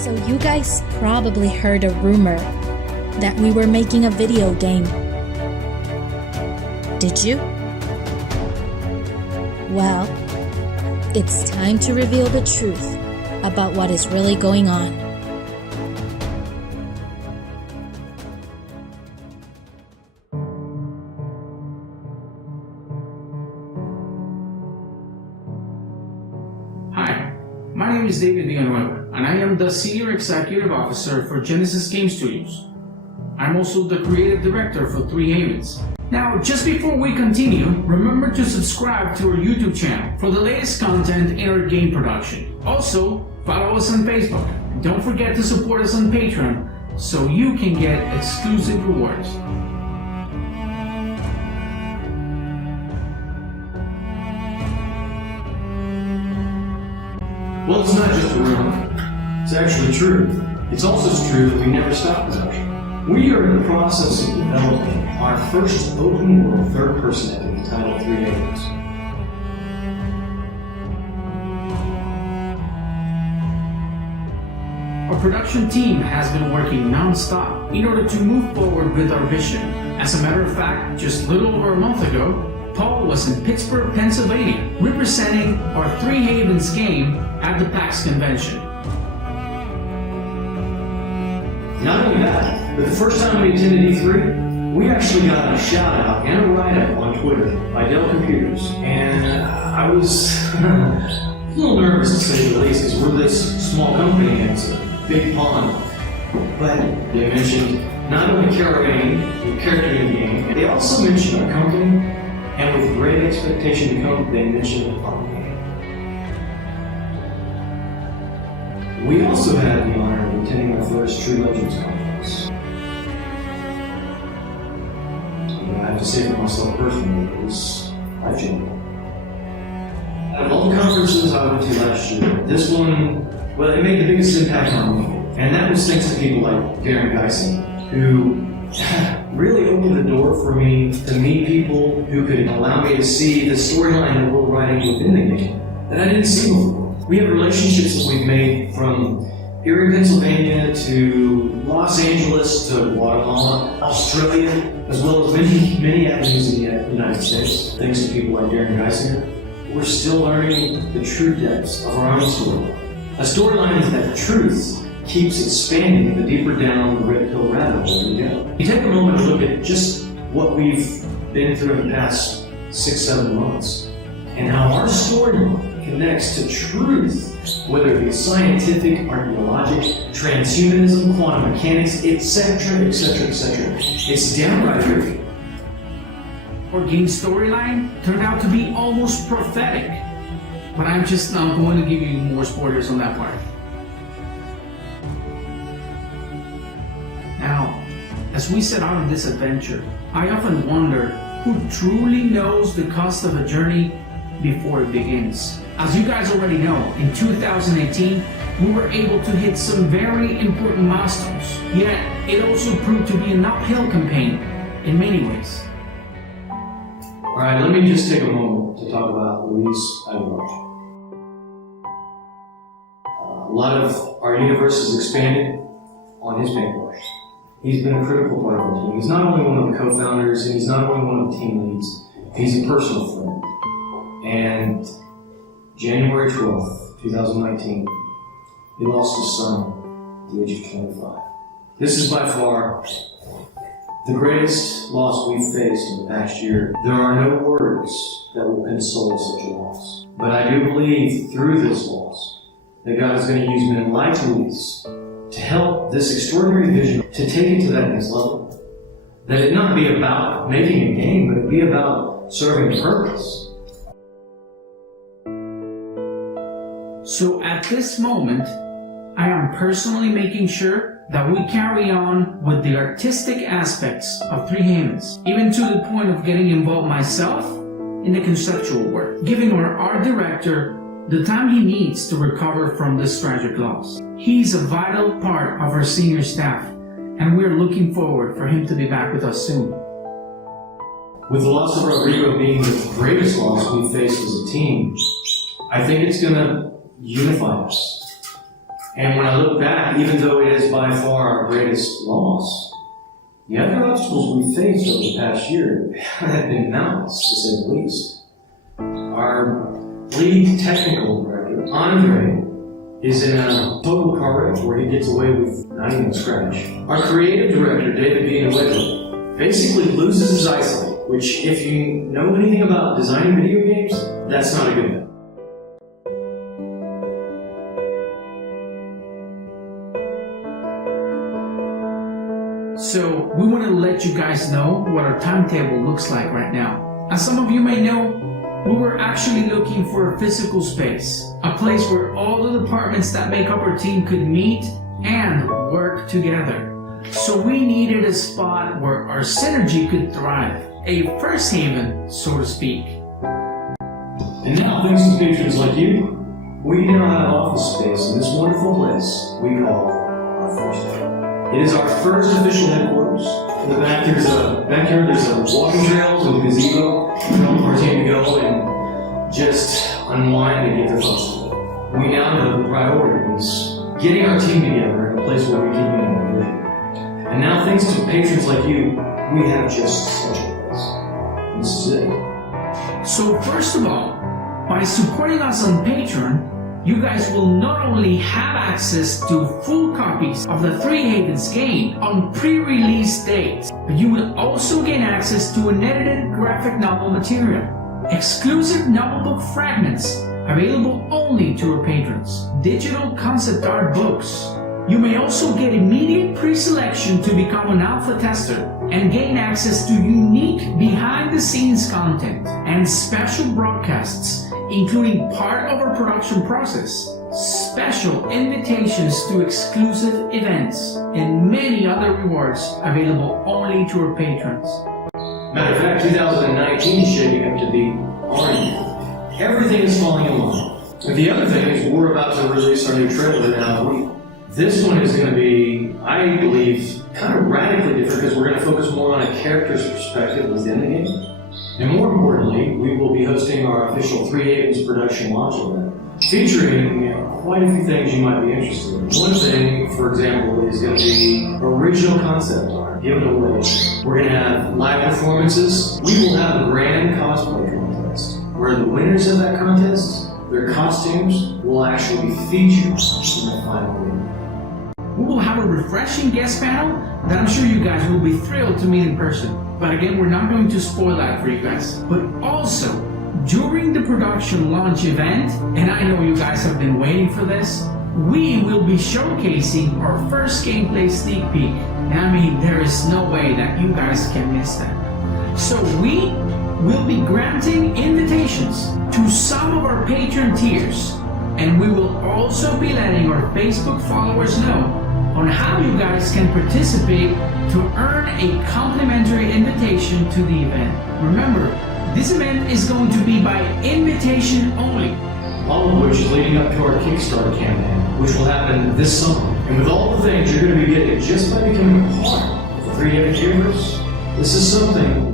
So you guys probably heard a rumor that we were making a video game. Did you? Well, it's time to reveal the truth about what is really going on. Hi, my name is David Villanueva, and I am the Senior Executive Officer for Genesis Game Studios. I'm also the Creative Director for Three Havens. Now, just before we continue, remember to subscribe to our YouTube channel for the latest content in our game production. Also, follow us on Facebook. And don't forget to support us on Patreon so you can get exclusive rewards. Well, it's not just a rumor. It's actually true. It's also true that we never stop production. We are in the process of developing our first open-world third-person epic entitled Three Havens. Our production team has been working non-stop in order to move forward with our vision. As a matter of fact, just a little over a month ago, Paul was in Pittsburgh, Pennsylvania, representing our Three Havens game at the PAX convention. Not only that, but the first time we attended E3, we actually got a shout-out and a write-up on Twitter by Dell Computers. And I was a little nervous to say the least, because we're this small company and it's a big pond. But they mentioned not only character in the game, they also mentioned our company, and with great expectation to come, they mentioned our game. We also had the honor of attending our first True Legends conference. I have to say for myself personally, it was life-changing. Out of all the conferences I went to last year, this one, well, it made the biggest impact on me. And that was thanks to people like Darren Geisen, who really opened the door for me to meet people who could allow me to see the storyline that we're writing within the game that I didn't see before. We have relationships that we've made from here in Pennsylvania to Los Angeles to Guatemala, Australia, as well as many avenues in the United States. Thanks to people like Darren Geisinger, we're still learning the true depths of our own storyline. A storyline is that the truth keeps expanding the deeper down the red pill rabbit hole we go. You take a moment to look at just what we've been through in the past 6-7 months and how our storyline connects to truth, whether it be scientific, archaeologic, transhumanism, quantum mechanics, etc., etc., etc. It's downright tricky. Our game storyline turned out to be almost prophetic, but I'm just not going to give you more spoilers on that part. Now, as we set out on this adventure, I often wonder who truly knows the cost of a journey before it begins. As you guys already know, in 2018, we were able to hit some very important milestones, yet it also proved to be an uphill campaign in many ways. Alright, let me just take a moment to talk about Luis Aguilar. A lot of our universe is expanded on his paintbrush. He's been a critical part of the team. He's not only one of the co-founders, and he's not only one of the team leads, he's a personal friend. And January 12th, 2019, he lost his son at the age of 25. This is by far the greatest loss we've faced in the past year. There are no words that will console such a loss. But I do believe through this loss that God is going to use men like Luis to help this extraordinary vision to take it to that next level. That it not be about making a game, but it be about serving a purpose. So at this moment, I am personally making sure that we carry on with the artistic aspects of Three Havens, even to the point of getting involved myself in the conceptual work, giving our art director the time he needs to recover from this tragic loss. He's a vital part of our senior staff, and we're looking forward for him to be back with us soon. With the loss of Rodrigo being the greatest loss we faced as a team, I think it's going to unify us. And when I look back, even though it is by far our greatest loss, the other obstacles we faced over the past year have been mountains, to say the least. Our lead technical director, Andre, is in a total car wreck where he gets away with not even a scratch. Our creative director, David Villanueva, basically loses his eyesight, which, if you know anything about designing video games, that's not a good thing. So we want to let you guys know what our timetable looks like right now. As some of you may know, we were actually looking for a physical space, a place where all the departments that make up our team could meet and work together. So we needed a spot where our synergy could thrive, a first haven, so to speak. And now, thanks to patrons like you, we now have office space in this wonderful place we call our first haven. It is our first official headquarters. In the back there's a walking trails with a gazebo for all of our team to go and just unwind and get their thoughts together. We now know the priority is getting our team together in a place where we can meet our vision. And now, thanks to patrons like you, we have just such a place. This is it. So first of all, by supporting us on Patreon, you guys will not only have access to full copies of the Three Havens game on pre-release dates, but you will also gain access to unedited graphic novel material, exclusive novel book fragments available only to our patrons, digital concept art books. You may also get immediate pre-selection to become an alpha tester and gain access to unique behind-the-scenes content and special broadcasts, including part of our production process, special invitations to exclusive events, and many other rewards available only to our patrons. Matter of fact, 2019 is shaping up to be our year. Everything is falling in line. And the other thing is we're about to release our new trailer now. This one is going to be, I believe, kind of radically different because we're going to focus more on a character's perspective within the game. And more importantly, we will be hosting our official Three Havens production launch event, featuring quite a few things you might be interested in. One thing, for example, is going to be original concept art given away. We're going to have live performances. We will have a grand cosplay contest, where the winners of that contest, their costumes, will actually feature in the final game. We will have a refreshing guest panel that I'm sure you guys will be thrilled to meet in person. But again, we're not going to spoil that for you guys. But also, during the production launch event, and I know you guys have been waiting for this, we will be showcasing our first gameplay sneak peek. And I mean, there is no way that you guys can miss that. So we will be granting invitations to some of our patron tiers, and we will also be letting our Facebook followers know on how you guys can participate to earn a complimentary invitation to the event. Remember, this event is going to be by invitation only. All of which is leading up to our Kickstarter campaign, which will happen this summer. And with all the things you're going to be getting just by becoming a part of the Three Havens universe, this is something